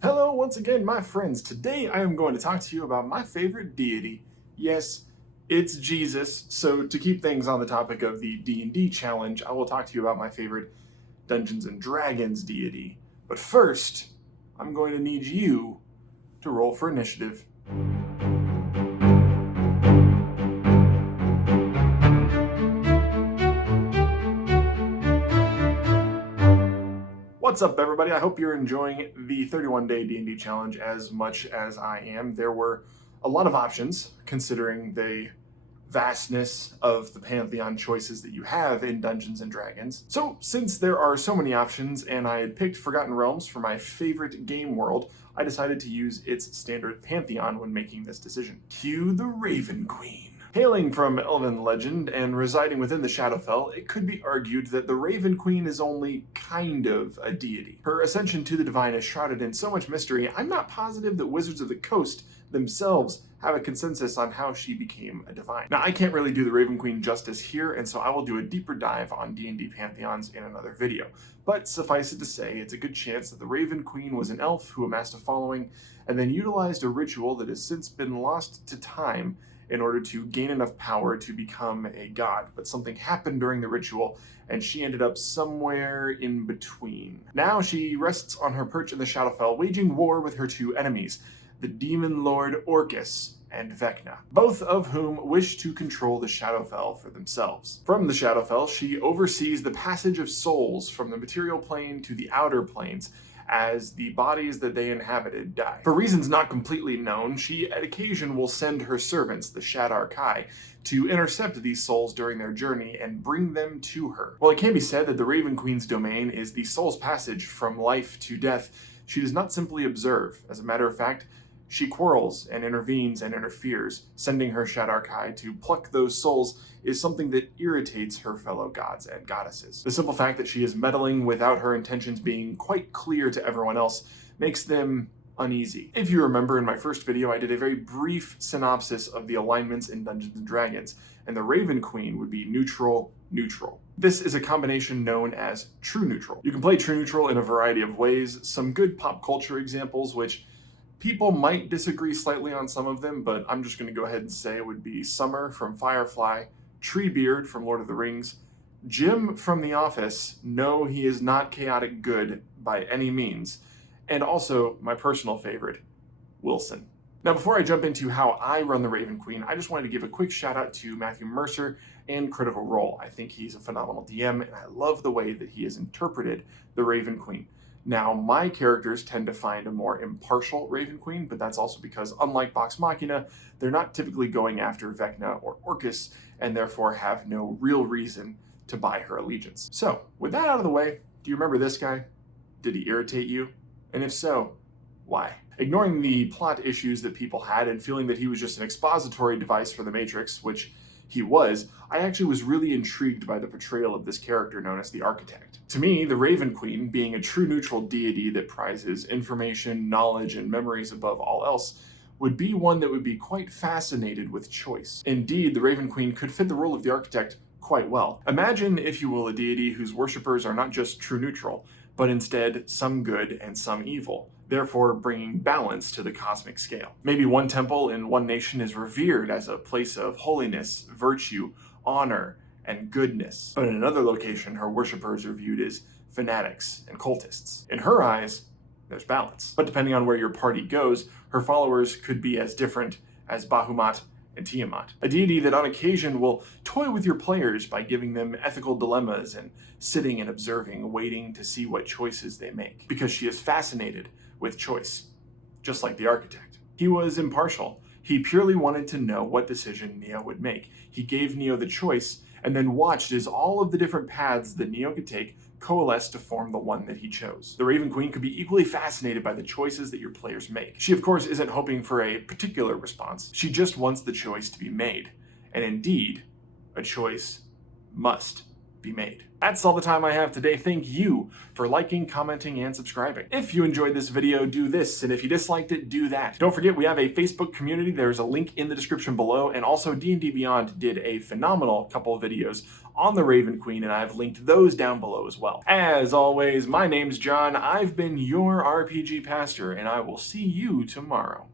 Hello once again, my friends. Today I am going to talk to you about my favorite deity. Yes, it's Jesus. So to keep things on the topic of the D&D challenge, I will talk to you about my favorite Dungeons and Dragons deity. But first, I'm going to need you to roll for initiative. What's up, everybody? I hope you're enjoying the 31-day D&D challenge as much as I am. There were a lot of options, considering the vastness of the pantheon choices that you have in Dungeons and Dragons. So, since there are so many options, and I had picked Forgotten Realms for my favorite game world, I decided to use its standard pantheon when making this decision. Cue the Raven Queen. Hailing from Elven legend and residing within the Shadowfell, it could be argued that the Raven Queen is only kind of a deity. Her ascension to the divine is shrouded in so much mystery, I'm not positive that Wizards of the Coast themselves have a consensus on how she became a divine. Now, I can't really do the Raven Queen justice here, and so I will do a deeper dive on D&D pantheons in another video. But suffice it to say, it's a good chance that the Raven Queen was an elf who amassed a following and then utilized a ritual that has since been lost to time in order to gain enough power to become a god. But something happened during the ritual, and she ended up somewhere in between. Now she rests on her perch in the Shadowfell, waging war with her two enemies, the demon lord Orcus and Vecna, both of whom wish to control the Shadowfell for themselves. From the Shadowfell, she oversees the passage of souls from the material plane to the outer planes, as the bodies that they inhabited die. For reasons not completely known, she at occasion will send her servants, the Shadar Kai, to intercept these souls during their journey and bring them to her. While it can be said that the Raven Queen's domain is the soul's passage from life to death, she does not simply observe. As a matter of fact, she quarrels and intervenes and interferes. Sending her Shadar Kai to pluck those souls is something that irritates her fellow gods and goddesses. The simple fact that she is meddling without her intentions being quite clear to everyone else makes them uneasy. If you remember, in my first video, I did a very brief synopsis of the alignments in Dungeons and Dragons, and the Raven Queen would be neutral. This is a combination known as true neutral. You can play true neutral in a variety of ways. Some good pop culture examples, which people might disagree slightly on some of them, but I'm just going to go ahead and say it would be Summer from Firefly, Treebeard from Lord of the Rings, Jim from The Office. No, he is not chaotic good by any means. And also, my personal favorite, Wilson. Now, before I jump into how I run the Raven Queen, I just wanted to give a quick shout out to Matthew Mercer and Critical Role. I think he's a phenomenal DM, and I love the way that he has interpreted the Raven Queen. Now, my characters tend to find a more impartial Raven Queen, but that's also because, unlike Vox Machina, they're not typically going after Vecna or Orcus, and therefore have no real reason to buy her allegiance. So, with that out of the way, do you remember this guy? Did he irritate you? And if so, why? Ignoring the plot issues that people had and feeling that he was just an expository device for the Matrix, which he was, I actually was really intrigued by the portrayal of this character known as the Architect. To me, the Raven Queen, being a true neutral deity that prizes information, knowledge, and memories above all else, would be one that would be quite fascinated with choice. Indeed, the Raven Queen could fit the role of the Architect quite well. Imagine, if you will, a deity whose worshippers are not just true neutral, but instead some good and some evil, therefore bringing balance to the cosmic scale. Maybe one temple in one nation is revered as a place of holiness, virtue, honor, and goodness. But in another location, her worshippers are viewed as fanatics and cultists. In her eyes, there's balance. But depending on where your party goes, her followers could be as different as Bahamut and Tiamat, a deity that on occasion will toy with your players by giving them ethical dilemmas and sitting and observing, waiting to see what choices they make, because she is fascinated with choice, just like the Architect. He was impartial. He purely wanted to know what decision Neo would make. He gave Neo the choice and then watched as all of the different paths that Neo could take coalesce to form the one that he chose. The Raven Queen could be equally fascinated by the choices that your players make. She, of course, isn't hoping for a particular response. She just wants the choice to be made. And indeed, a choice must be made. That's all the time I have today. Thank you for liking, commenting, and subscribing. If you enjoyed this video, do this, and if you disliked it, do that. Don't forget, we have a Facebook community. There's a link in the description below, and also D&D Beyond did a phenomenal couple of videos on the Raven Queen, and I've linked those down below as well. As always, my name's John. I've been your RPG pastor, and I will see you tomorrow.